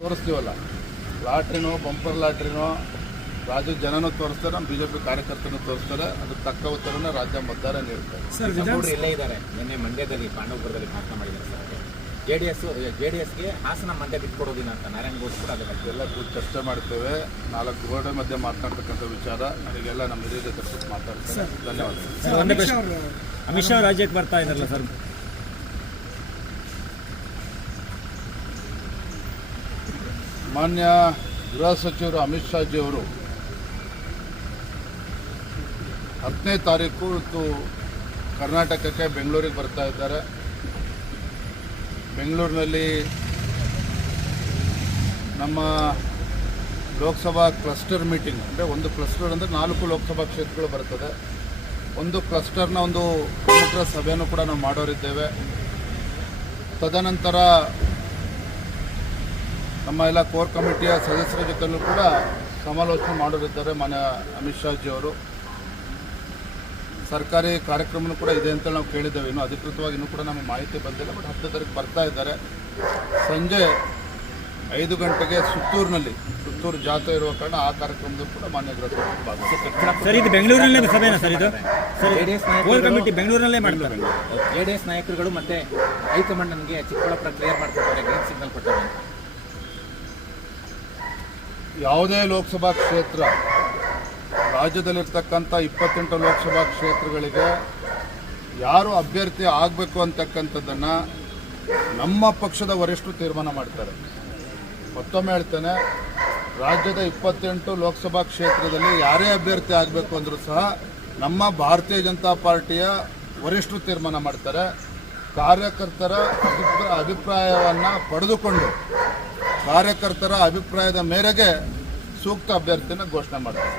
ತೋರಿಸ್ತೀವಲ್ಲ? ಲಾಟ್ರಿನೋ bumper ಲಾಟ್ರಿನೋ ರಾಜ್ಯ ಜನನೂ ತೋರಿಸ್ತಾರೆ ನಮ್ಮ ಬಿಜೆಪಿ ಕಾರ್ಯಕರ್ತನೂ ತೋರಿಸ್ತಾರೆ ಅದಕ್ಕೆ ತಕ್ಕ ಉತ್ತರನ ರಾಜ್ಯ ಮತದಾರ ನೀಡ್ತಾರೆ. ಸರ್ ಗೌಡ್ರು ಇಲ್ಲೇ ಇದ್ದಾರೆ. ನಿನ್ನೆ ಮಂಡ್ಯದಲ್ಲಿ ಪಾಂಡವಪುರದಲ್ಲಿ ಭಾಷಣ ಮಾಡಿದ್ದಾರೆ sir J D S J D ಎಸ್ಗೆ ಹಾಸನ ಮಂಡ್ಯ ಬಿಟ್ಕೊಡೋದಿಲ್ಲ ಅಂತ ನಾರಾಯಣಗೌಡ ಕೂಡ ಅದೇ ಎಲ್ಲ ಕೂತು ಚರ್ಚೆ ಮಾಡ್ತೇವೆ. ನಾಲ್ಕು ಗೋಡೆ ಮಧ್ಯೆ ಮಾತನಾಡ್ತಕ್ಕಂಥ ವಿಚಾರ. ನನಗೆಲ್ಲ ನಮ್ಮ ಹಿರಿಯ ದರ್ಶಕ ಮಾತಾಡ್ತಾರೆ. ಧನ್ಯವಾದ ಸರ್ ಅಮಿತ್ ಶಾ ಅವರು ರಾಜ್ಯಕ್ಕೆ ಬರ್ತಾ ಇದ್ದಾರಲ್ಲ ಸರ್? ಮಾನ್ಯ ಗೃಹ ಸಚಿವರು ಅಮಿತ್ ಶಾಜಿ ಅವರು ಹತ್ತನೇ ತಾರೀಕು ಇವತ್ತು ಕರ್ನಾಟಕಕ್ಕೆ ಬೆಂಗಳೂರಿಗೆ ಬರ್ತಾ ಇದ್ದಾರೆ. ಬೆಂಗಳೂರಿನಲ್ಲಿ ನಮ್ಮ ಲೋಕಸಭಾ ಕ್ಲಸ್ಟರ್ ಮೀಟಿಂಗ್, ಅಂದರೆ ಒಂದು ಕ್ಲಸ್ಟರ್ ಅಂದರೆ ನಾಲ್ಕು ಲೋಕಸಭಾ ಕ್ಷೇತ್ರಗಳು ಬರ್ತದೆ ಒಂದು ಕ್ಲಸ್ಟರ್ನ ಒಂದು ಪ್ರಮುಖರ ಸಭೆಯನ್ನು ಕೂಡ ನಾವು ಮಾಡೋರಿದ್ದೇವೆ. ತದನಂತರ ನಮ್ಮ ಎಲ್ಲ ಕೋರ್ ಕಮಿಟಿಯ ಸದಸ್ಯರ ಜೊತೆಲೂ ಕೂಡ ಸಮಾಲೋಚನೆ ಮಾಡೋರಿದ್ದಾರೆ ಮಾನ್ಯ ಅಮಿತ್ ಶಾಜಿ ಅವರು. ಸರ್ಕಾರಿ ಕಾರ್ಯಕ್ರಮನೂ ಕೂಡ ಇದೆ ಅಂತ ನಾವು ಕೇಳಿದ್ದೇವೆ. ಇನ್ನೂ ಅಧಿಕೃತವಾಗಿ ಇನ್ನೂ ಕೂಡ ನಮಗೆ ಮಾಹಿತಿ ಬಂದಿಲ್ಲ ಬಟ್ ಹತ್ತು ತಾರೀಕು ಬರ್ತಾ ಇದ್ದಾರೆ. ಸಂಜೆ ಐದು ಗಂಟೆಗೆ ಸುತ್ತೂರಿನಲ್ಲಿ ಸುತ್ತೂರು ಜಾತ್ರೆ ಇರುವ ಕಾರಣ ಆ ಕಾರ್ಯಕ್ರಮದಲ್ಲೂ ಕೂಡ ಮಾನ್ಯ ಗೃಹ ಸಚಿವರು ಭಾಗವಹಿಸ್ತಾರೆ. ಸರ್ ಇದು ಬೆಂಗಳೂರಿನಲ್ಲೇ ಸಭೆನಾ ಸರ್ ಇದು? J D S core committee ಬೆಂಗಳೂರಿನಲ್ಲೇ ಮಾಡ್ತಾರೆ. ಜೆ ಡಿ ಎಸ್ ನಾಯಕರುಗಳು ಮತ್ತೆ ಹೈಕಮಾಂಡ್ ನನಗೆ ಚಿಕ್ಕಬಳ್ಳಾಪುರ ಕ್ಲಿಯರ್ ಮಾಡ್ತಾರೆ ಗ್ರೀನ್ ಸಿಗ್ನಲ್ ಕೊಟ್ಟಾರೆ ಯಾವುದೇ ಲೋಕಸಭಾ ಕ್ಷೇತ್ರ, ರಾಜ್ಯದಲ್ಲಿರ್ತಕ್ಕಂಥ ಇಪ್ಪತ್ತೆಂಟು ಲೋಕಸಭಾ ಕ್ಷೇತ್ರಗಳಿಗೆ ಯಾರು ಅಭ್ಯರ್ಥಿ ಆಗಬೇಕು ಅಂತಕ್ಕಂಥದ್ದನ್ನು ನಮ್ಮ ಪಕ್ಷದ ವರಿಷ್ಠರು ತೀರ್ಮಾನ ಮಾಡ್ತಾರೆ. ಮತ್ತೊಮ್ಮೆ ಹೇಳ್ತೇನೆ, ರಾಜ್ಯದ ಇಪ್ಪತ್ತೆಂಟು ಲೋಕಸಭಾ ಕ್ಷೇತ್ರದಲ್ಲಿ ಯಾರೇ ಅಭ್ಯರ್ಥಿ ಆಗಬೇಕು ಅಂದರೂ ಸಹ ನಮ್ಮ ಭಾರತೀಯ ಜನತಾ ಪಾರ್ಟಿಯ ವರಿಷ್ಠರು ತೀರ್ಮಾನ ಮಾಡ್ತಾರೆ. ಕಾರ್ಯಕರ್ತರ ಅಭಿಪ್ರಾಯ ಅಭಿಪ್ರಾಯವನ್ನು ಪಡೆದುಕೊಂಡು ಕಾರ್ಯಕರ್ತರ ಅಭಿಪ್ರಾಯದ ಮೇರೆಗೆ ಸೂಕ್ತ ಅಭ್ಯರ್ಥಿನ ಘೋಷಣೆ ಮಾಡ್ತಾರೆ.